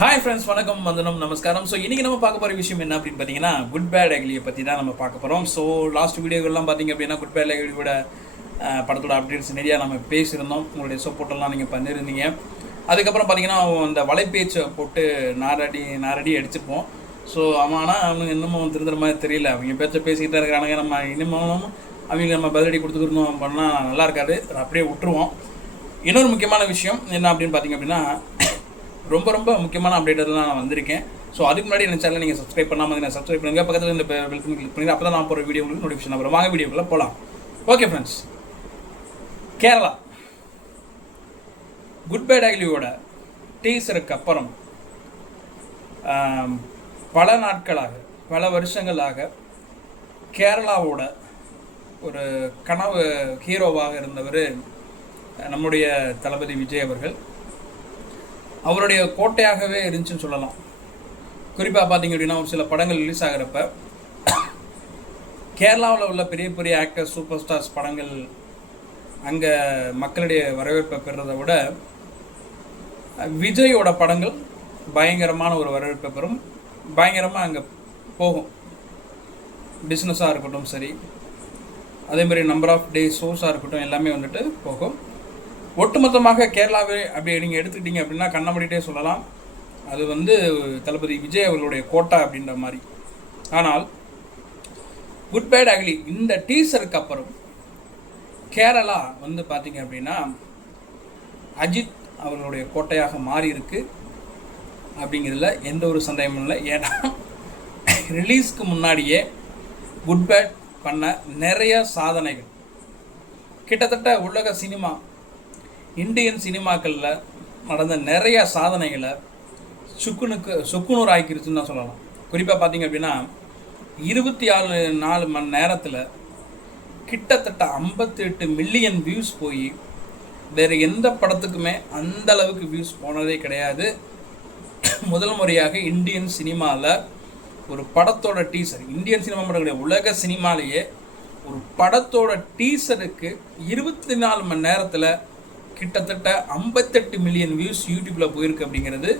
Hi friends, வணக்கம், வந்தனம், நமஸ்காரம். ஸோ இன்றைக்கி நம்ம பார்க்க போகிற விஷயம் என்ன அப்படின்னு பார்த்தீங்கன்னா, குட் பேட் அக்லியை பற்றி தான் நம்ம பார்க்க போகிறோம். ஸோ லாஸ்ட் வீடியோக்கெல்லாம் பார்த்தீங்க அப்படின்னா குட் பேட் அக்லியோட படத்தோட அப்டேட்ஸ் நிறையா நம்ம பேசியிருந்தோம். உங்களுடைய சப்போர்ட்டெல்லாம் நீங்கள் பண்ணியிருந்தீங்க. அதுக்கப்புறம் பார்த்தீங்கன்னா அந்த வலைப்பேச்சை போட்டு நாரடி அடிச்சுப்போம். ஸோ ஆனால் அவனுங்க இன்னமும் திருந்துற மாதிரி தெரியல. அவங்க பேச்சை பேசிக்கிட்டே இருக்கிறானுங்க. நம்ம இன்னமும் அவங்களுக்கு நம்ம பதிலடி கொடுத்துக்கணும் பண்ணால் நல்லா இருக்காது, அப்படியே விட்டுருவோம். இன்னொரு முக்கியமான விஷயம் என்ன அப்படின்னு பார்த்தீங்க அப்படின்னா, ரொம்ப முக்கியமான அப்டேட்டெல்லாம் நான் வந்திருக்கேன். ஸோ அதுக்கு முன்னாடி என்ன சேனல் நீங்கள் சப்ஸ்கிரைப் பண்ணாமல் நான் சப்ஸ்கிரைப் பண்ணுங்கள். பக்கத்தில் இந்த பெல்லைக்கன் கிளிக் பண்ணி அப்போ தான் நான் போகிற வீடியோ உங்களுக்கு நோட்டிஃபிகேஷன் வரும். வாங்க வீடியோக்குள்ளே போகலாம். Okay friends, Kerala good bad அக்லியோட டீசருக்கு அப்புறம் பல நாட்களாக பல வருஷங்களாக கேரளாவோட ஒரு கனவு ஹீரோவாக இருந்தவர் நம்முடைய தளபதி விஜய் அவர்கள். அவருடைய கோட்டையாகவே இருந்துச்சுன்னு சொல்லலாம். குறிப்பாக பார்த்தீங்க அப்படின்னா ஒரு சில படங்கள் ரிலீஸ் ஆகிறப்ப கேரளாவில் உள்ள பெரிய பெரிய ஆக்டர்ஸ், சூப்பர் ஸ்டார்ஸ் படங்கள் அங்கே மக்களுடைய வரவேற்பை பெறுறதை விட விஜயோட படங்கள் பயங்கரமான ஒரு வரவேற்பை பெறும். பயங்கரமாக அங்கே போகும். பிஸ்னஸாக இருக்கட்டும் சரி, அதேமாதிரி நம்பர் ஆஃப் டே ஷோஸாக இருக்கட்டும், எல்லாமே வந்துட்டு போகும். ஒட்டுமொத்தமாக கேரளாவே அப்படி நீங்கள் எடுத்துக்கிட்டீங்க அப்படின்னா கண்ணமடிட்டே சொல்லலாம், அது வந்து தளபதி விஜய் அவர்களுடைய கோட்டா அப்படின்ற மாதிரி. ஆனால் குட் பேட் அக்லி இந்த டீசருக்கு அப்புறம் கேரளா வந்து பார்த்தீங்க அப்படின்னா அஜித் அவர்களுடைய கோட்டையாக மாறி இருக்கு அப்படிங்கிறதுல எந்த ஒரு சந்தேகமும் இல்லை. ஏன்னா ரிலீஸ்க்கு முன்னாடியே குட் பேட் பண்ண நிறைய சாதனைகள், கிட்டத்தட்ட உலக சினிமா, இந்தியன் சினிமாக்களில் நடந்த நிறைய சாதனைகளை சுக்குநூறு ஆக்கிருச்சுன்னு தான் சொல்லலாம். குறிப்பாக பார்த்தீங்க அப்படின்னா 24 மணி நேரத்தில் கிட்டத்தட்ட 58 மில்லியன் வியூஸ் போய் வேறு எந்த படத்துக்குமே அந்த அளவுக்கு வியூஸ் போனதே கிடையாது. முதல் முறையாக இந்தியன் சினிமாவில் ஒரு படத்தோட டீசர், இந்தியன் சினிமா மட்டும் கிடையாது, உலக சினிமாலேயே ஒரு படத்தோட டீசருக்கு 24 மணி நேரத்தில் கிட்டத்தட்ட 58 மில்லியன் வியூஸ் யூடியூப்பில் போயிருக்கு. அப்படிங்கிறது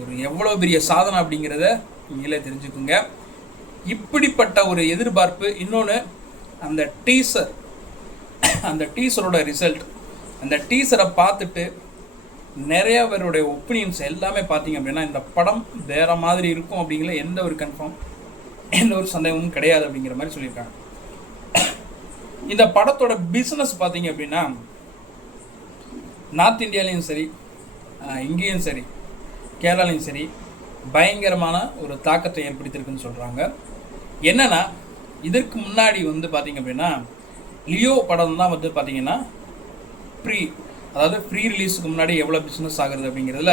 ஒரு எவ்வளோ பெரிய சாதனை அப்படிங்கிறத நீங்களே தெரிஞ்சுக்குங்க. இப்படிப்பட்ட ஒரு எதிர்பார்ப்பு. இன்னொன்று, அந்த டீசரோட ரிசல்ட், அந்த டீசரை பார்த்துட்டு நிறைய பேருடைய ஒப்பீனியன்ஸ் எல்லாமே பார்த்தீங்க அப்படின்னா இந்த படம் வேறு மாதிரி இருக்கும் அப்படிங்கிற எந்த ஒரு சந்தேகமும் கிடையாது அப்படிங்கிற மாதிரி சொல்லியிருக்காங்க. இந்த படத்தோட பிஸ்னஸ் பார்த்தீங்க அப்படின்னா நார்த் இந்தியாலையும் சரி, இங்கேயும் சரி, கேரளாலையும் சரி பயங்கரமான ஒரு தாக்கத்தை ஏற்படுத்தியிருக்குன்னு சொல்கிறாங்க. என்னென்னா, இதற்கு முன்னாடி வந்து பார்த்திங்க அப்படின்னா லியோ படம் தான் வந்து பார்த்திங்கன்னா ப்ரீ ரிலீஸுக்கு முன்னாடி எவ்வளோ பிஸ்னஸ் ஆகுறது அப்படிங்கிறதுல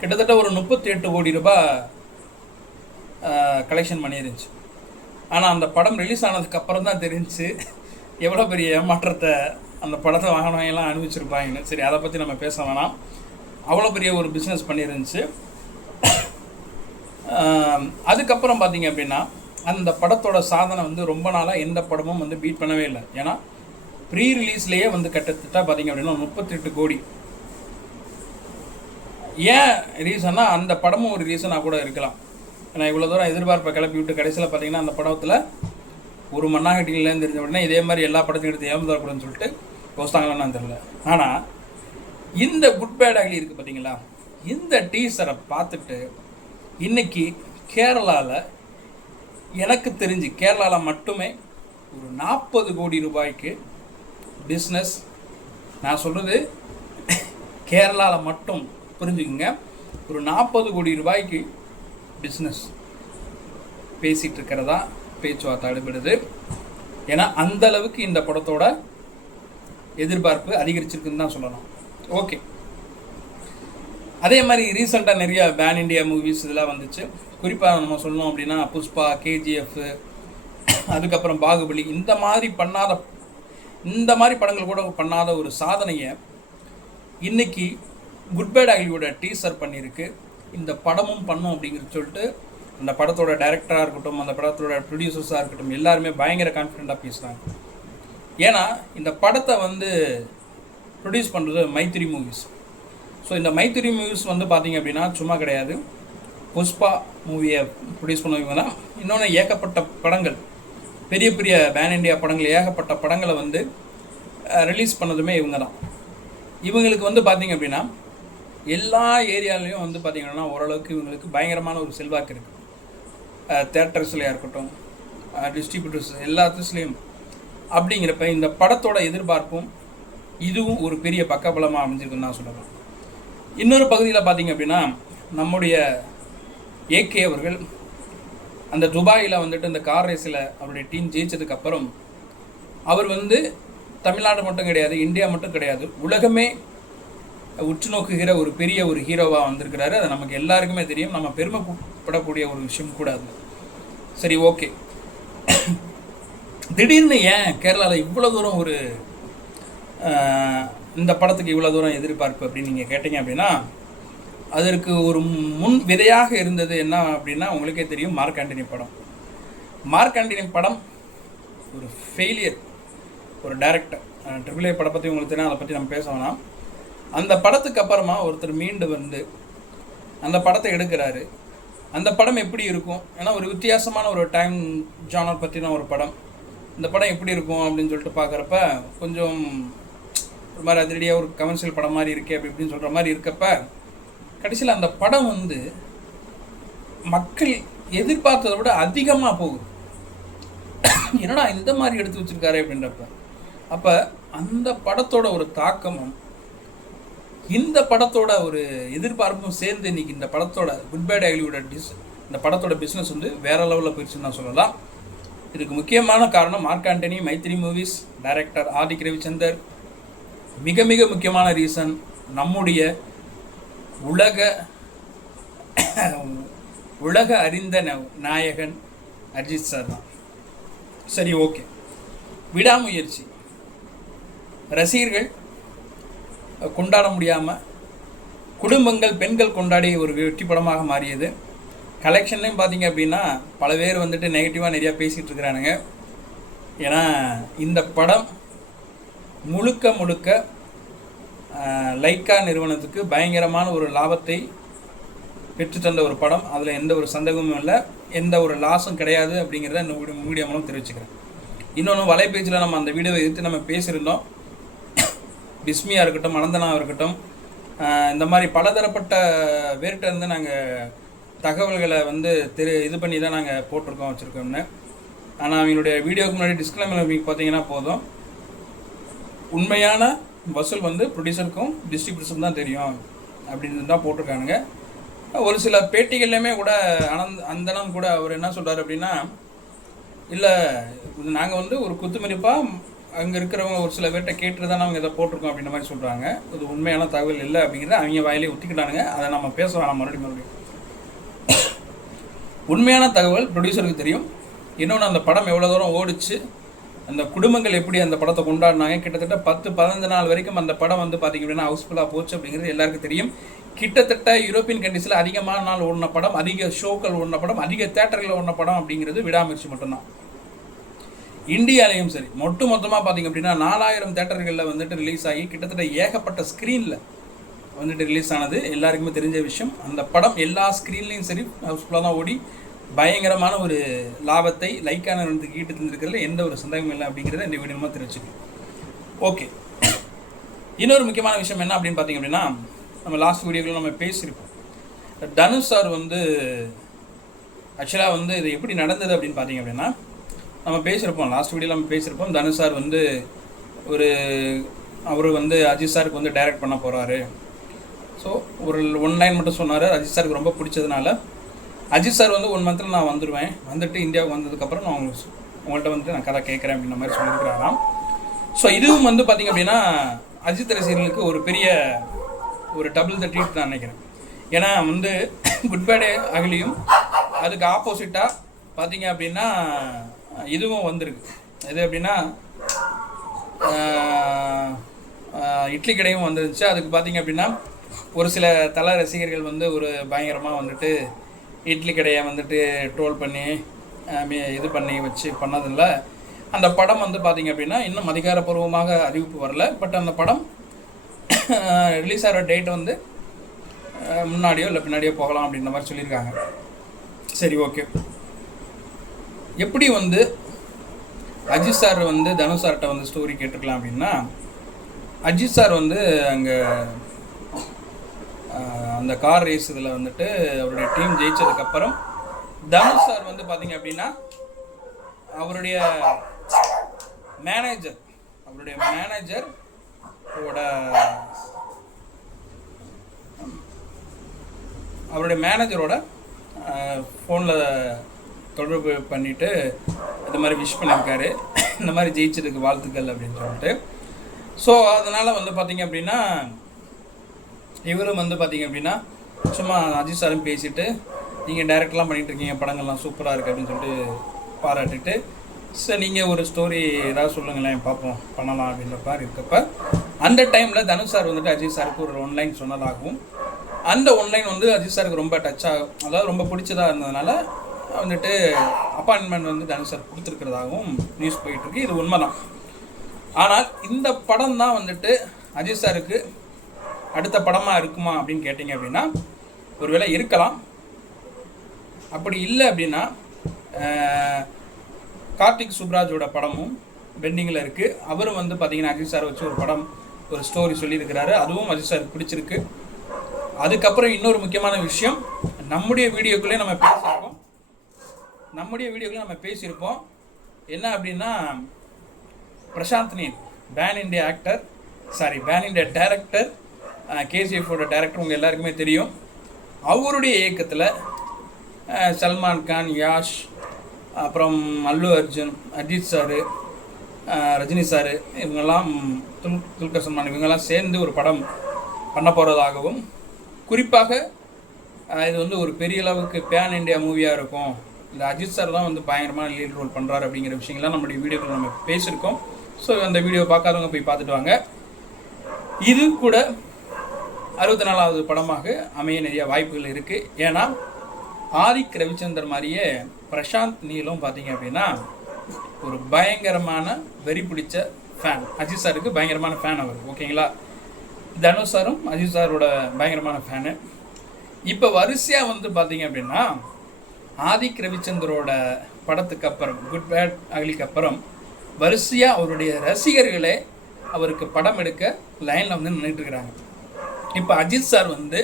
கிட்டத்தட்ட ஒரு 38 கோடி ரூபாய் கலெக்ஷன் பண்ணியிருந்துச்சு. ஆனால் அந்த படம் ரிலீஸ் ஆனதுக்கப்புறம் தான் தெரிஞ்சு எவ்வளோ பெரிய ஏமாற்றத்தை அந்த படத்தை வாங்கினவங்கெல்லாம் அனுபவிச்சிருப்பாங்கன்னு. சரி, அதை பற்றி நம்ம பேச வேணாம். அவ்வளோ பெரிய ஒரு பிஸ்னஸ் பண்ணியிருந்துச்சு. அதுக்கப்புறம் பார்த்தீங்க அப்படின்னா அந்த படத்தோட சாதனை வந்து ரொம்ப நாளாக எந்த படமும் வந்து பீட் பண்ணவே இல்லை. ஏன்னா ப்ரீ ரிலீஸ்லேயே வந்து கிட்டத்தட்ட பார்த்தீங்க அப்படின்னா 38 கோடி. ஏன் ரீசன்னா, அந்த படமும் ஒரு ரீசனாக கூட இருக்கலாம். ஏன்னா இவ்வளோ தூரம் எதிர்பார்ப்பை கிளப்பி விட்டு கடைசியில் பார்த்தீங்கன்னா அந்த படத்தில் ஒரு மண்ணாங்கட்டிலேருந்து தெரிஞ்ச உடனே இதே மாதிரி எல்லா படத்தையும் எடுத்து ஏமாறக்கூடாதுன்னு சொல்லிட்டு யோசித்தாங்களான்னு தெரியல. ஆனால் இந்த குட் பேட் அக்லி இருக்குது பார்த்தீங்களா, இந்த டீசரை பார்த்துட்டு இன்றைக்கி கேரளாவில், எனக்கு தெரிஞ்சு கேரளாவில் மட்டுமே ஒரு 40 கோடி ரூபாய்க்கு பிஸ்னஸ். நான் சொல்கிறது கேரளாவில் மட்டும், புரிஞ்சுக்குங்க, ஒரு 40 கோடி ரூபாய்க்கு பிஸ்னஸ் பேசிகிட்டு இருக்கிறதா பேச்சுவார்த்தை அடுபடுது. ஏன்னா அந்த அளவுக்கு இந்த படத்தோட எதிர்பார்ப்பு அதிகரிச்சிருக்குன்னு தான் சொல்லலாம். ஓகே, அதே மாதிரி ரீசெண்டாக நிறைய பேன் இண்டியா மூவிஸ் இதெல்லாம் வந்துச்சு. குறிப்பாக நம்ம சொல்லணும் அப்படின்னா புஷ்பா, கேஜிஎஃப், அதுக்கப்புறம் பாகுபலி, இந்த மாதிரி படங்கள் கூட பண்ணாத ஒரு சாதனையை இன்னைக்கு குட் பேட் அக்லியோட டீசர் பண்ணியிருக்கு. இந்த படமும் பண்ணும் அப்படிங்கிறது சொல்லிட்டு அந்த படத்தோட டைரக்டராக இருக்கட்டும், அந்த படத்தோட ப்ரொடியூசர்ஸாக இருக்கட்டும், எல்லாருமே பயங்கர கான்ஃபிடெண்ட்டாக பேசுகிறாங்க. ஏன்னா இந்த படத்தை வந்து ப்ரொடியூஸ் பண்ணுறது மைத்ரி மூவிஸ். ஸோ இந்த மைத்திரி மூவிஸ் வந்து பார்த்திங்க அப்படின்னா சும்மா கிடையாது. புஷ்பா மூவியை ப்ரொடியூஸ் பண்ணுவீங்க தான். இன்னொன்று ஏகப்பட்ட படங்கள், பெரிய பெரிய பேன் இண்டியா படங்கள், ஏகப்பட்ட படங்களை வந்து ரிலீஸ் பண்ணதுமே இவங்க தான். இவங்களுக்கு வந்து பார்த்திங்க அப்படின்னா எல்லா ஏரியாலையும் வந்து பார்த்திங்கன்னா ஓரளவுக்கு இவங்களுக்கு பயங்கரமான ஒரு செல்வாக்கு இருக்குது. தேட்டர்ஸ்லையாக இருக்கட்டும், டிஸ்ட்ரிபியூட்டர்ஸ் எல்லாத்துலேயும். அப்படிங்கிறப்ப இந்த படத்தோட எதிர்பார்ப்பும் இதுவும் ஒரு பெரிய பக்கபலமாக அமைஞ்சிருக்குன்னு நான் சொல்லலாம். இன்னொரு பகுதியில் பார்த்திங்க அப்படின்னா நம்முடைய ஏகே அவர்கள் அந்த துபாயில் வந்துட்டு இந்த கார் ரேஸில் அவருடைய டீம் ஜெயிச்சதுக்கப்புறம் அவர் வந்து தமிழ்நாடு மட்டும் கிடையாது, இந்தியா மட்டும் கிடையாது, உலகமே உற்று நோக்குகிற ஒரு பெரிய ஒரு ஹீரோவாக வந்திருக்கிறாரு. அது நமக்கு எல்லாருக்குமே தெரியும். நம்ம பெருமைப்படக்கூடிய ஒரு விஷயம் கூட அது. சரி, ஓகே. திடீர்னு ஏன் கேரளாவில் இவ்வளோ தூரம் ஒரு இந்த படத்துக்கு இவ்வளோ தூரம் எதிர்பார்ப்பு அப்படின்னு நீங்கள் கேட்டீங்க அப்படின்னா, அதற்கு ஒரு முன் விதையாக இருந்தது என்ன அப்படின்னா, உங்களுக்கே தெரியும், மார்க் ஆண்டனி படம். மார்க் ஆண்டனி படம் ஒரு ஃபெயிலியர். ஒரு டைரக்டர் AAA படம் பற்றி உங்களுக்கு தெரியும், அதை பற்றி நம்ம பேச வேணாம். அந்த படத்துக்கு அப்புறமா ஒருத்தர் மீண்டு வந்து அந்த படத்தை எடுக்கிறாரு. அந்த படம் எப்படி இருக்கும்? ஏன்னா ஒரு வித்தியாசமான ஒரு டைம் ஜானர் பற்றின ஒரு படம். இந்த படம் எப்படி இருக்கும் அப்படின்னு சொல்லிட்டு பார்க்குறப்ப கொஞ்சம் ஒரு மாதிரி அதிரடியாக ஒரு கமர்ஷியல் படம் மாதிரி இருக்கே அப்படி இப்படின்னு சொல்கிற மாதிரி இருக்கப்ப, கடைசியில் அந்த படம் வந்து மக்கள் எதிர்பார்த்ததை விட அதிகமாக போகுது. என்னடா இந்த மாதிரி எடுத்து வச்சுருக்காரு அப்படின்றப்ப, அப்போ அந்த படத்தோட ஒரு தாக்கமும் இந்த படத்தோட ஒரு எதிர்பார்ப்பும் சேர்ந்து இன்னைக்கு இந்த படத்தோட குட் பேட் அக்லியோட இந்த படத்தோட பிஸ்னஸ் வந்து வேறு லெவலில் போயிடுச்சுன்னு நான் சொல்லலாம். இதுக்கு முக்கியமான காரணம் மார்க் ஆண்டனி, மைத்ரி மூவிஸ், டைரக்டர் ஆதிக் ரவிச்சந்தர். மிக மிக முக்கியமான ரீசன் நம்முடைய உலக அறிந்த நாயகன் அஜித் சார் தான். சரி, ஓகே. விடாமுயற்சி ரசிகர்கள் கொண்டாட முடியாமல் குடும்பங்கள், பெண்கள் கொண்டாடி ஒரு வெற்றி படமாக மாறியது. கலெக்ஷன்லேயும் பார்த்தீங்க அப்படின்னா பல பேர் வந்துட்டு நெகட்டிவாக நிறையா பேசிகிட்டு இருக்கிறானுங்க. ஏன்னா இந்த படம் முழுக்க லைக்கா நிறுவனத்துக்கு பயங்கரமான ஒரு லாபத்தை பெற்றுத்தந்த ஒரு படம். அதில் எந்த ஒரு சந்தேகமும் இல்லை, எந்த ஒரு லாஸும் கிடையாது அப்படிங்கிறத இந்த மீடியா மூலம் தெரிவிச்சுக்கிறேன். இன்னொன்று, வலைபேஜில் நம்ம அந்த வீடியோவை எடுத்து நம்ம பேசியிருந்தோம். பிஸ்மியாக இருக்கட்டும், அனந்தனாக இருக்கட்டும், இந்த மாதிரி பலதரப்பட்ட வேர்கிட்ட இருந்து நாங்கள் தகவல்களை வந்து இது பண்ணி தான் நாங்கள் போட்டிருக்கோம், வச்சுருக்கோம்னு. ஆனால் அவங்களுடைய வீடியோவுக்கு முன்னாடி டிஸ்க்ளைமர் பார்த்தீங்கன்னா போதும், உண்மையான வசூல் வந்து ப்ரொடியூசருக்கும் டிஸ்ட்ரிபியூட்டருக்கும் தான் தெரியும் அப்படின்னு தான் போட்டிருக்கானுங்க. ஒரு சில பேட்டிகள்லையுமே கூட அந்தனம் கூட அவர் என்ன சொல்கிறார் அப்படின்னா, இல்லை நாங்கள் வந்து ஒரு குத்துமதிப்பாக அங்கே இருக்கிறவங்க ஒரு சில பேர்கிட்ட கேட்டு தான் அவங்க இதை போட்டிருக்கோம் அப்படின்ற மாதிரி சொல்கிறாங்க. இது உண்மையான தகவல் இல்லை அப்படிங்கிறத அவங்க வாயிலே ஒத்திக்கிட்டானுங்க. அதை நம்ம பேச வேணாம் மறுபடியும். உண்மையான தகவல் ப்ரொடியூசருக்கு தெரியும். இன்னொன்று, அந்த படம் எவ்வளோ தூரம் ஓடிச்சு, அந்த குடும்பங்கள் எப்படி அந்த படத்தை கொண்டாடினாங்க. கிட்டத்தட்ட 10-15 நாள் வரைக்கும் அந்த படம் வந்து பார்த்திங்க அப்படின்னா ஹவுஸ்ஃபுல்லாக போச்சு அப்படிங்கிறது எல்லாருக்கும் தெரியும். கிட்டத்தட்ட யூரோப்பியன் கண்ட்ரீஸில் அதிகமான நாள் ஓடின படம், அதிக ஷோக்கள் ஓடின படம், அதிக தேட்டரில் ஓடின படம் அப்படிங்கிறது விடாமுயற்சி மட்டும்தான். இந்தியாலையும் சரி, மொத்தமாக பார்த்திங்க அப்படின்னா 4000 தேட்டர்களில் வந்துட்டு ரிலீஸ் ஆகி கிட்டத்தட்ட ஏகப்பட்ட ஸ்க்ரீனில் வந்துட்டு ரிலீஸ் ஆனது எல்லாருக்குமே தெரிஞ்ச விஷயம். அந்த படம் எல்லா ஸ்க்ரீன்லேயும் சரி ஹவுஸ்ஃபுல்லாக தான் ஓடி பயங்கரமான ஒரு லாபத்தை லைக்கான நிறுவனத்துக்கு ஈட்டு தந்திருக்கிறதுல எந்த ஒரு சந்தேகமும் இல்லை அப்படிங்கிறத இந்த வீடியோ தெரிவிச்சுக்கணும். ஓகே, இன்னொரு முக்கியமான விஷயம் என்ன அப்படின்னு பார்த்திங்க அப்படின்னா, நம்ம லாஸ்ட் வீடியோவில் நம்ம பேசியிருப்போம். தனுஷ் சார் வந்து ஆக்சுவலாக வந்து இது எப்படி நடந்தது அப்படின்னு பார்த்திங்க அப்படின்னா, நம்ம பேசியிருப்போம், லாஸ்ட் வீடியோவில் நம்ம பேசியிருப்போம். தனுஷ் சார் வந்து அவர் வந்து அஜித் சாருக்கு வந்து டைரக்ட் பண்ண போகிறாரு. ஸோ ஒரு 1 லைன் மட்டும் சொன்னார். அஜித் சாருக்கு ரொம்ப பிடிச்சதுனால அஜித் சார் வந்து 1 மந்தில் நான் வந்துடுவேன், வந்துட்டு இந்தியாவுக்கு வந்ததுக்கப்புறம் நான் உங்கள்கிட்ட வந்துட்டு நான் கதை கேட்குறேன் அப்படின்ற மாதிரி சொல்லியிருக்கிறாராம். ஸோ இதுவும் வந்து பார்த்திங்க அப்படின்னா அஜித் ரசிகர்களுக்கு ஒரு பெரிய ஒரு டபுள் த ட்ரீட் நான் நினைக்கிறேன். ஏன்னா வந்து குட் பேட் அகலியும் அதுக்கு ஆப்போசிட்டாக பார்த்திங்க அப்படின்னா இதுவும் வந்திருக்கு. எது அப்படின்னா இட்லி கடையும் வந்துருந்துச்சு. அதுக்கு பார்த்திங்க அப்படின்னா ஒரு சில தல ரசிகர்கள் வந்து ஒரு பயங்கரமாக வந்துட்டு இட்லி கடையை வந்துட்டு ட்ரோல் பண்ணி இது பண்ணி வச்சு பண்ணதில்லை. அந்த படம் வந்து பார்த்திங்க அப்படின்னா இன்னும் அதிகாரப்பூர்வமாக அறிவிப்பு வரல. பட் அந்த படம் ரிலீஸ் ஆகிற டேட் வந்து முன்னாடியோ இல்லை பின்னாடியோ போகலாம் அப்படின்ற மாதிரி சொல்லியிருக்காங்க. சரி, ஓகே. எப்படி வந்து அஜித் சார் வந்து தனுஷ் சார்கிட்ட வந்து ஸ்டோரி கேட்டிருக்கலாம் அப்படின்னா, அஜித் சார் வந்து அங்கே அந்த கார் ரேஸ் இதில் வந்துட்டு அவருடைய டீம் ஜெயிச்சதுக்கப்புறம் தனுஷ் சார் வந்து பார்த்தீங்க அப்படின்னா அவருடைய மேனேஜரோட ஃபோனில் தொடர்பு பண்ணிவிட்டு இந்த மாதிரி விஷ் பண்ணியிருக்காரு, இந்த மாதிரி ஜெயிச்சதுக்கு வாழ்த்துக்கள் அப்படின்னு சொல்லிட்டு. ஸோ அதனால் வந்து பார்த்திங்க அப்படின்னா இவரும் வந்து பார்த்திங்க அப்படின்னா சும்மா அஜித் சாரும் பேசிவிட்டு, நீங்கள் டைரக்ட்லாம் பண்ணிகிட்ருக்கீங்க, படங்கள்லாம் சூப்பராக இருக்குது அப்படின்னு சொல்லிட்டு பாராட்டிட்டு, சார் நீங்கள் ஒரு ஸ்டோரி ஏதாவது சொல்லுங்களேன் பார்ப்போம் பண்ணலாம் அப்படின்ற மாதிரி இருக்கப்போ அந்த டைமில் தனுஷ் சார் வந்துட்டு அஜித் சாருக்கு ஒரு ஒன்லைன் சொன்னதாகவும், அந்த ஒன்லைன் வந்து அஜித் சாருக்கு ரொம்ப டச் ஆகும், அதாவது ரொம்ப பிடிச்சதாக இருந்ததுனால வந்துட்டு அப்பாயின்மெண்ட் வந்து தனுஷ் சார் கொடுத்துருக்கிறதாகவும் நியூஸ் போயிட்டுருக்கு. இது உண்மை தான். ஆனால் இந்த படம் தான் வந்துட்டு அஜித் சாருக்கு அடுத்த படமாக இருக்குமா அப்படின்னு கேட்டிங்க அப்படின்னா ஒருவேளை இருக்கலாம். அப்படி இல்லை அப்படின்னா கார்த்திக் சுப்ராஜோட படமும் பெண்டிங்கில் இருக்குது. அவரும் வந்து பார்த்திங்கன்னா அஜித் சாரை வச்சு ஒரு படம், ஒரு ஸ்டோரி சொல்லியிருக்கிறாரு, அதுவும் அஜித் சாருக்கு பிடிச்சிருக்கு. அதுக்கப்புறம் இன்னொரு முக்கியமான விஷயம், நம்முடைய வீடியோக்குள்ளே நம்ம பேசியிருப்போம். என்ன அப்படின்னா, Prashanth Neel pan India director, கேஜிஎஃபோட டைரக்டர் உங்கள் எல்லாருக்குமே தெரியும். அவருடைய இயக்கத்தில் சல்மான் கான், யாஷ், அப்புறம் அல்லு அர்ஜுன், அஜித் சாரு, ரஜினி சாரு, இவங்கெல்லாம் துல்கர் சல்மான் இவங்கெல்லாம் சேர்ந்து ஒரு படம் பண்ண போகிறதாகவும், குறிப்பாக இது வந்து ஒரு பெரிய அளவுக்கு பேன் இண்டியா மூவியாக இருக்கும், இந்த அஜித் சார் தான் வந்து பயங்கரமான லீட் ரோல் பண்ணுறாரு அப்படிங்கிற விஷயங்கள்லாம் நம்மளுடைய வீடியோவில் நம்ம பேசியிருக்கோம். ஸோ அந்த வீடியோ பார்க்காதவங்க போய் பார்த்துட்டு வாங்க. இது கூட 64வது படமாக அமைய நிறைய வாய்ப்புகள் இருக்குது. ஏன்னா ஆதிக் ரவிச்சந்தர் மாதிரியே பிரசாந்த் நீலும் பார்த்தீங்க அப்படின்னா ஒரு பயங்கரமான வெறி பிடிச்ச ஃபேன், அஜித் சாருக்கு பயங்கரமான ஃபேன் அவர், ஓகேங்களா. தனுஷ் சாரும் அஜித் சாரோட பயங்கரமான ஃபேனு. இப்போ வரிசையாக வந்து பார்த்தீங்க அப்படின்னா ஆதிக் ரவிச்சந்தரோட படத்துக்கு அப்புறம், குட் பேட் அகலிக்கு அப்புறம் வரிசையாக அவருடைய ரசிகர்களே அவருக்கு படம் எடுக்க லைனில் வந்து நின்றுட்டுருக்கிறாங்க. இப்போ அஜித் சார் வந்து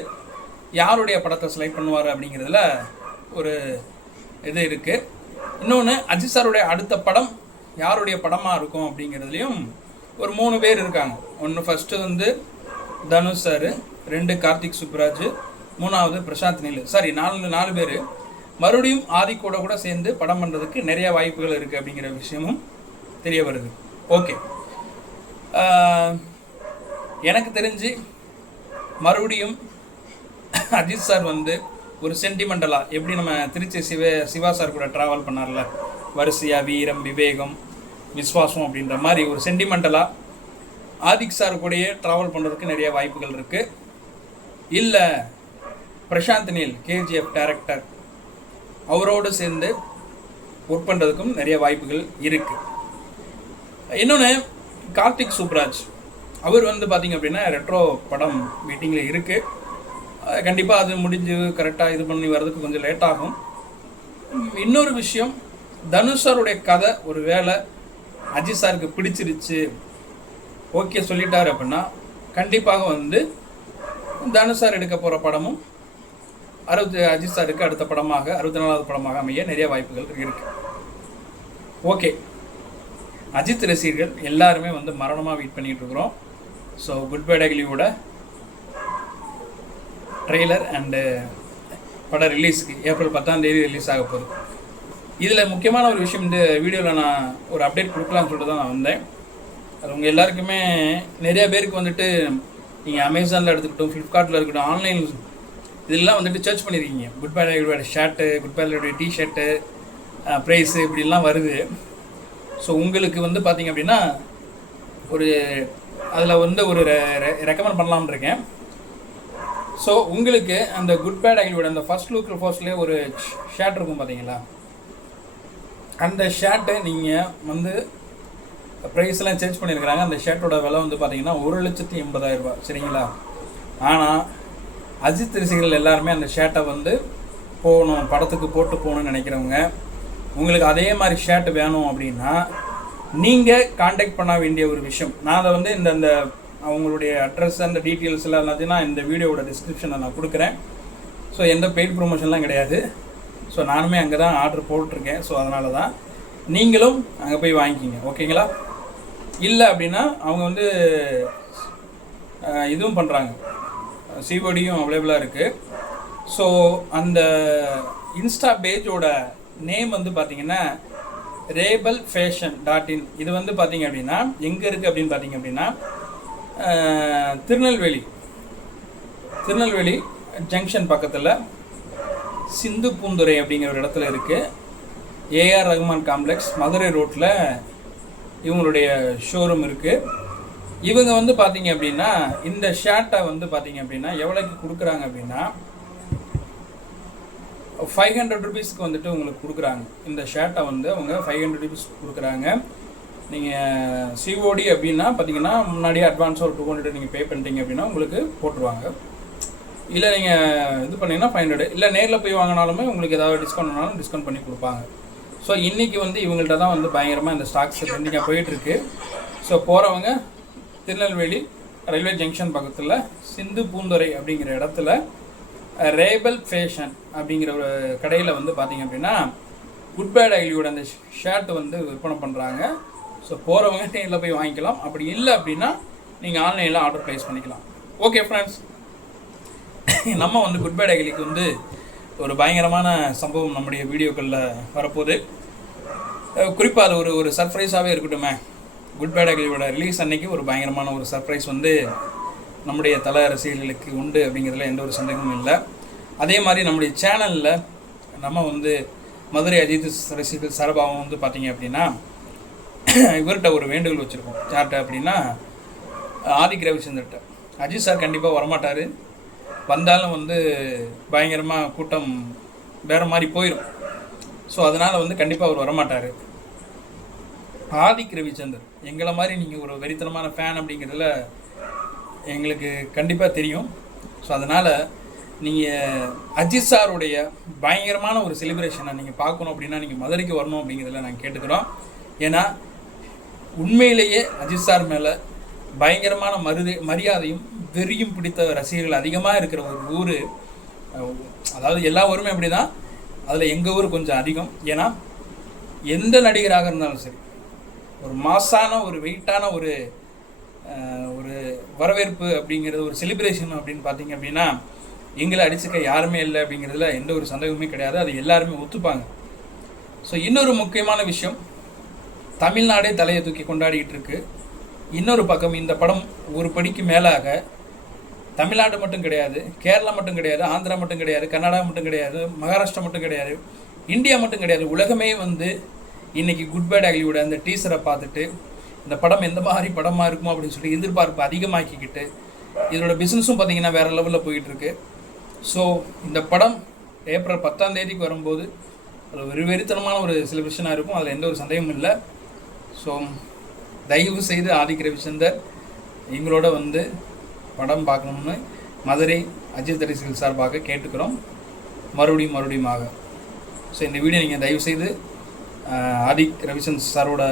யாருடைய படத்தை செலக்ட் பண்ணுவார் அப்படிங்கிறதுல ஒரு இது இருக்குது. இன்னொன்று, அஜித் சாருடைய அடுத்த படம் யாருடைய படமாக இருக்கும் அப்படிங்கிறதுலையும் ஒரு 3 பேர் இருக்காங்க. ஒன்று ஃபஸ்ட்டு வந்து தனுஷ் சார், 2 கார்த்திக் சுப்ராஜ், 3வது பிரசாந்த் நீல், சாரி 4 பேர் மறுபடியும் ஆதிக்கோட கூட சேர்ந்து படம் பண்ணுறதுக்கு நிறைய வாய்ப்புகள் இருக்குது அப்படிங்கிற விஷயமும் தெரிய வருது. ஓகே, எனக்கு தெரிஞ்சு மறுபடியும் அஜித் சார் வந்து ஒரு சென்டிமெண்டலாக, எப்படி நம்ம திருச்சி சிவா சார் கூட ட்ராவல் பண்ணார்ல வரிசையாக, வீரம், விவேகம், விஸ்வாசம் அப்படின்ற மாதிரி ஒரு சென்டிமெண்டலாக ஆதிக் சார் கூடயே ட்ராவல் பண்ணுறதுக்கு நிறைய வாய்ப்புகள் இருக்குது. இல்லை பிரசாந்த் நீல் கேஜிஎஃப் டைரக்டர் அவரோடு சேர்ந்து ஒர்க் பண்ணுறதுக்கும் நிறைய வாய்ப்புகள் இருக்குது. இன்னொன்று, கார்த்திக் சுப்ராஜ் அவர் வந்து பார்த்திங்க அப்படின்னா ரெட்ரோ படம் மீட்டிங்கில் இருக்குது. கண்டிப்பாக அது முடிஞ்சு கரெக்டாக இது பண்ணி வர்றதுக்கு கொஞ்சம் லேட் ஆகும். இன்னொரு விஷயம், தனுஷ் சாருடைய கதை ஒரு வேளை அஜித் சாருக்கு பிடிச்சிருச்சு, ஓகே சொல்லிட்டார் அப்படின்னா கண்டிப்பாக வந்து தனுஷ் சார் எடுக்க போகிற படமும் அஜித் சாருக்கு அடுத்த படமாக 64வது படமாக அமைய நிறைய வாய்ப்புகள் இருக்குது. ஓகே, அஜித் ரசிகர்கள் எல்லாருமே வந்து மரணமாக வெயிட் பண்ணிகிட்டு இருக்கிறோம். ஸோ குட் பை டக்லியோட ட்ரெய்லர் அண்டு படம் ரிலீஸுக்கு ஏப்ரல் 10ஆம் தேதி ரிலீஸ் ஆக போகுது. இதில் முக்கியமான ஒரு விஷயம், இந்த வீடியோவில் நான் ஒரு அப்டேட் கொடுக்கலான்னு சொல்லிட்டு தான் நான் வந்தேன். அது உங்கள் எல்லாருக்குமே நிறைய பேருக்கு வந்துட்டு நீங்கள் அமேசானில் எடுத்துக்கிட்டோம், ஃப்ளிப்கார்ட்டில் இருக்கட்டும், ஆன்லைன் இதெல்லாம் வந்துட்டு சர்ச் பண்ணியிருக்கீங்க. குட் பை டக்லியோட ஷர்ட்டு, குட் பை டக்லியோட டிஷர்ட்டு, ப்ரைஸு இப்படிலாம் வருது. ஸோ உங்களுக்கு வந்து பார்த்திங்க அப்படின்னா ஒரு அதில் வந்து ஒரு ரெக்கமெண்ட் பண்ணலாம்னு இருக்கேன். ஸோ உங்களுக்கு அந்த குட் பேட் அகிலோட அந்த ஃபர்ஸ்ட் போஸ்ட்லேயே ஒரு ஷர்ட் இருக்கும் பார்த்தீங்களா, அந்த ஷர்ட்டை நீங்கள் வந்து ப்ரைஸ்லாம் சேஞ்ச் பண்ணியிருக்கிறாங்க. அந்த ஷர்ட்டோட விலை வந்து பார்த்தீங்கன்னா 1,80,000 ரூபாய், சரிங்களா. ஆனால் அஜித் ரசிகர்கள் எல்லாருமே அந்த ஷர்ட்டை வந்து போகணும், படத்துக்கு போட்டு போகணும்னு நினைக்கிறவங்க, உங்களுக்கு அதே மாதிரி ஷர்ட் வேணும் அப்படின்னா நீங்கள் காண்டாக்ட் பண்ண வேண்டிய ஒரு விஷயம். நான் அதை வந்து இந்த அவங்களுடைய அட்ரஸ் அந்த டீட்டெயில்ஸ் எல்லாம் எல்லாத்தையும் நான் இந்த வீடியோவோட டிஸ்கிரிப்ஷனில் நான் கொடுக்குறேன். ஸோ எந்த பெய்ட் ப்ரொமோஷன்லாம் கிடையாது. ஸோ நானுமே அங்கே தான் ஆர்டர் போட்டிருக்கேன். ஸோ அதனால தான் நீங்களும் அங்கே போய் வாங்கிக்கிங்க, ஓகேங்களா? இல்லை அப்படின்னா அவங்க வந்து இதுவும் பண்ணுறாங்க, சிஓடியும் அவைலபிளாக இருக்குது. ஸோ அந்த இன்ஸ்டா பேஜோட நேம் வந்து பார்த்திங்கன்னா rebelfashion.in. இது வந்து பார்த்திங்க அப்படின்னா எங்கே இருக்குது அப்படின்னு பார்த்திங்க அப்படின்னா திருநெல்வேலி ஜங்ஷன் பக்கத்தில் சிந்து பூந்துரை அப்படிங்கிற ஒரு இடத்துல இருக்குது. ஏஆர் ரஹ்மான் காம்ப்ளெக்ஸ் மதுரை ரோட்டில் இவங்களுடைய ஷோரூம் இருக்குது. இவங்க வந்து பார்த்திங்க அப்படின்னா இந்த ஷர்ட்டை வந்து பார்த்திங்க அப்படின்னா எவ்வளோக்கு கொடுக்குறாங்க அப்படின்னா 500 ருபீஸ்க்கு வந்துட்டு உங்களுக்கு கொடுக்குறாங்க. இந்த ஷர்ட்டை வந்து அவங்க 500 ருபீஸ் கொடுக்குறாங்க. நீங்கள் சிஓடி அப்படின்னா பார்த்தீங்கன்னா முன்னாடியே அட்வான்ஸாக ஒரு 200 நீங்கள் பே பண்ணிட்டீங்க அப்படின்னா உங்களுக்கு போட்டுருவாங்க. இல்லை நீங்கள் இது பண்ணிங்கன்னா 500, இல்லை நேரில் போய் வாங்கினாலுமே உங்களுக்கு ஏதாவது டிஸ்கவுண்ட் ஆனாலும் டிஸ்கவுண்ட் பண்ணி கொடுப்பாங்க. ஸோ இன்றைக்கி வந்து இவங்கள்ட்ட தான் வந்து பயங்கரமாக இந்த ஸ்டாக்ஸ் பெண்டிங்காக போயிட்டுருக்கு. ஸோ போகிறவங்க திருநெல்வேலி ரயில்வே ஜங்ஷன் பக்கத்தில் சிந்து பூந்துரை அப்படிங்கிற இடத்துல ரேபல் ஃபேஷன் அப்படிங்கிற ஒரு கடையில் வந்து பார்த்திங்க அப்படின்னா குட் பேட் அகிலியோட அந்த ஷர்ட் வந்து விற்பனை பண்ணுறாங்க. ஸோ போகிறவங்க நேரில் போய் வாங்கிக்கலாம். அப்படி இல்லை அப்படின்னா நீங்கள் ஆன்லைனில் ஆர்டர் ப்ளேஸ் பண்ணிக்கலாம். ஓகே ஃப்ரெண்ட்ஸ், நம்ம வந்து குட் பேட் அகிலிக்கு வந்து ஒரு பயங்கரமான சம்பவம் நம்முடைய வீடியோக்களில் வரப்போகுது. குறிப்பாக அது ஒரு சர்ப்ரைஸாகவே இருக்கட்டுமே. குட் பேட் அகிலியோட ரிலீஸ் அன்னைக்கு ஒரு பயங்கரமான ஒரு சர்ப்ரைஸ் வந்து நம்முடைய தல ரசிகர்களுக்கு உண்டு அப்படிங்கிறதுல எந்த ஒரு சந்தேகமும் இல்லை. அதே மாதிரி நம்முடைய சேனலில் நம்ம வந்து மதுரை அஜித் ரசிகர்கள் சார்பாகவும் வந்து பார்த்திங்க அப்படின்னா இவர்கிட்ட ஒரு வேண்டுகோள் வச்சுருக்கோம். யார்கிட்ட அப்படின்னா ஆதிக் ரவிச்சந்திரன்ட்ட. அஜித் சார் கண்டிப்பாக வரமாட்டார், வந்தாலும் வந்து பயங்கரமாக கூட்டம் வேறு மாதிரி போயிடும். ஸோ அதனால் வந்து கண்டிப்பாக அவர் வரமாட்டார். ஆதிக் ரவிச்சந்தர் எங்களை மாதிரி நீங்கள் ஒரு வெறித்தனமான ஃபேன் அப்படிங்கிறதுல எங்களுக்கு கண்டிப்பாக தெரியும். ஸோ அதனால் நீங்கள் அஜித் சாருடைய பயங்கரமான ஒரு செலிப்ரேஷனை நீங்கள் பார்க்கணும் அப்படின்னா நீங்கள் மதுரைக்கு வரணும் அப்படிங்கிறதுல நாங்கள் கேட்டுக்கிறோம். ஏன்னா உண்மையிலேயே அஜித் சார் மேலே பயங்கரமான மரியாதையும் வெறியும் பிடித்த ரசிகர்கள் அதிகமாக இருக்கிற ஒரு ஊர். அதாவது எல்லா ஊருமே அப்படி தான், அதில் எங்கள் ஊர் கொஞ்சம் அதிகம். ஏன்னா எந்த நடிகராக இருந்தாலும் சரி, ஒரு மாசான ஒரு வெயிட்டான ஒரு வரவேற்பு அப்படிங்கிறது, ஒரு செலிப்ரேஷன் அப்படின்னு பார்த்தீங்க அப்படின்னா எங்களை அடிச்சுக்க யாருமே இல்லை அப்படிங்கிறதுல எந்த ஒரு சந்தேகமே கிடையாது. அது எல்லாருமே ஒத்துப்பாங்க. ஸோ இன்னொரு முக்கியமான விஷயம், தமிழ்நாடே தலையை தூக்கி கொண்டாடிக்கிட்டு இருக்கு. இன்னொரு பக்கம் இந்த படம் ஒரு படிக்கு மேலாக தமிழ்நாடு மட்டும் கிடையாது, கேரளா மட்டும் கிடையாது, ஆந்திரா மட்டும் கிடையாது, கர்நாடகா மட்டும் கிடையாது, மகாராஷ்டிரா மட்டும் கிடையாது, இந்தியா மட்டும் கிடையாது, உலகமே வந்து இன்றைக்கி குட் பேட் அகிலியோட அந்த டீசரை பார்த்துட்டு இந்த படம் எந்த மாதிரி படமாக இருக்குமோ அப்படின்னு சொல்லி எதிர்பார்ப்பு அதிகமாக்கிக்கிட்டு இதோட பிஸ்னஸும் பார்த்திங்கன்னா வேறு லெவலில் போயிட்டுருக்கு. ஸோ இந்த படம் ஏப்ரல் 10ஆம் தேதிக்கு வரும்போது அது ஒரு வெறித்தனமான ஒரு செலிப்ரேஷனாக இருக்கும், அதில் எந்த ஒரு சந்தேகமும் இல்லை. ஸோ தயவு செய்து ஆதிக் ரவிச்சந்தர் எங்களோட வந்து படம் பார்க்கணும்னு மதுரை அஜித் ரசிகர்கள் சார்பாக கேட்டுக்கிறோம், மறுபடியுமாக. ஸோ இந்த வீடியோ நீங்கள் தயவு செய்து ஆதிக் ரவிச்சந்தர் சாரோட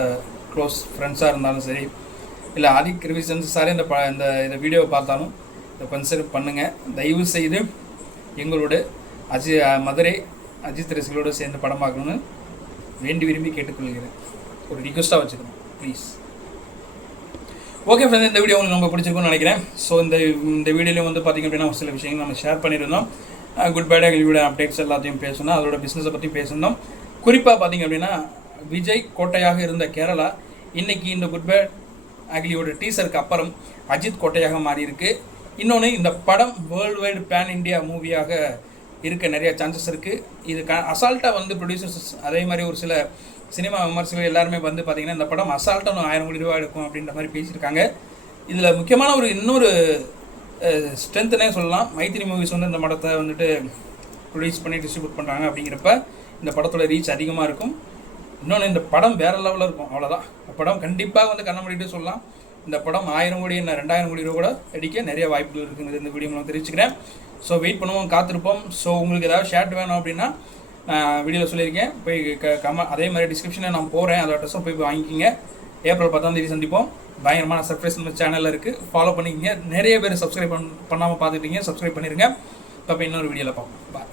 க்ளோஸ் ஃப்ரெண்ட்ஸாக இருந்தாலும் சரி, இல்லை ஆதிக் ரவிச்சந்தர் சாரே இந்த வீடியோவை பார்த்தாலும் இதை கன்சிடர் பண்ணுங்கள். தயவு செய்து எங்களோட மதுரை அஜித் ரசிகர்களோடு சேர்ந்து படம் பார்க்கணுன்னு வேண்டி விரும்பி கேட்டுக்கொள்கிறேன். ஒரு ரிக்வெஸ்ட்டாக வச்சுக்கணும் ப்ளீஸ். ஓகே ஃப்ரெண்ட்ஸ், இந்த வீடியோ உங்களுக்கு ரொம்ப பிடிச்சிருக்குன்னு நினைக்கிறேன். ஸோ இந்த வீடியோலையும் வந்து பார்த்திங்க அப்படின்னா ஒரு சில விஷயங்கள் நம்ம ஷேர் பண்ணியிருந்தோம். குட் பேட் அகிலியோட அப்டேட்ஸ் எல்லாத்தையும் பேசணும், அதோட பிஸ்னஸை பற்றி பேசணும். குறிப்பாக பார்த்திங்க அப்படின்னா விஜய் கோட்டையாக இருந்த கேரளா இன்றைக்கி இந்த குட் பேட் அகிலியோட டீசருக்கு அப்புறம் அஜித் கோட்டையாக மாறியிருக்கு. இன்னொன்று, இந்த படம் வேர்ல்டு வைடு பேன் இண்டியா மூவியாக இருக்க நிறைய சான்சஸ் இருக்குது. இது அசால்ட்டாக வந்து ப்ரொடியூசர்ஸ் அதே மாதிரி ஒரு சில சினிமா விமர்சகர்கள் எல்லாருமே வந்து பார்த்திங்கன்னா இந்த படம் அசால்ட்டாக 1000 கோடி ரூபா எடுக்கும் அப்படின்ற மாதிரி பேசியிருக்காங்க. இதில் முக்கியமான இன்னொரு ஸ்ட்ரென்த்துனே சொல்லலாம். மைத்திரி மூவிஸ் வந்து இந்த படத்தை வந்துட்டு ப்ரொடியூஸ் பண்ணி டிஸ்ட்ரிபியூட் பண்ணுறாங்க. அப்படிங்கிறப்ப இந்த படத்தோட ரீச் அதிகமாக இருக்கும். இன்னொன்று, இந்த படம் வேறு லெவலில் இருக்கும். அவ்வளோதான். படம் கண்டிப்பாக வந்து கண்ண மூடிட்டு சொல்லலாம் இந்த படம் 1000 கோடி என்ன 2000 கோடி ரூபா கூட அடிக்க நிறைய வாய்ப்புகள் இருக்குங்கிறது இந்த வீடியோ மூலம் தெரிவிச்சுக்கிறேன். ஸோ வெயிட் பண்ணுவோம், காத்திருப்போம். ஸோ உங்களுக்கு ஏதாவது ஷர்ட் வேணும் அப்படின்னா வீடியோவில் சொல்லியிருக்கேன், போய் அதே மாதிரி டிஸ்கிரிப்ஷனில் நான் போகிறேன், அதோட அட்ரஸும் போய் வாங்கிக்கிங்க. ஏப்ரல் 10ஆம் தேதி சந்திப்போம். பயங்கரமான சர்ப்ரைஸ் நம்ம சேனலில் இருக்குது, ஃபாலோ பண்ணிக்கிங்க. நிறைய பேர் சப்ஸ்கிரைப் பண்ணாமல் பார்த்துக்கிட்டீங்க, சப்ஸ்கிரைப் பண்ணிடுங்க. இப்போ இன்னொரு வீடியோவில் பார்ப்போம். பாய்.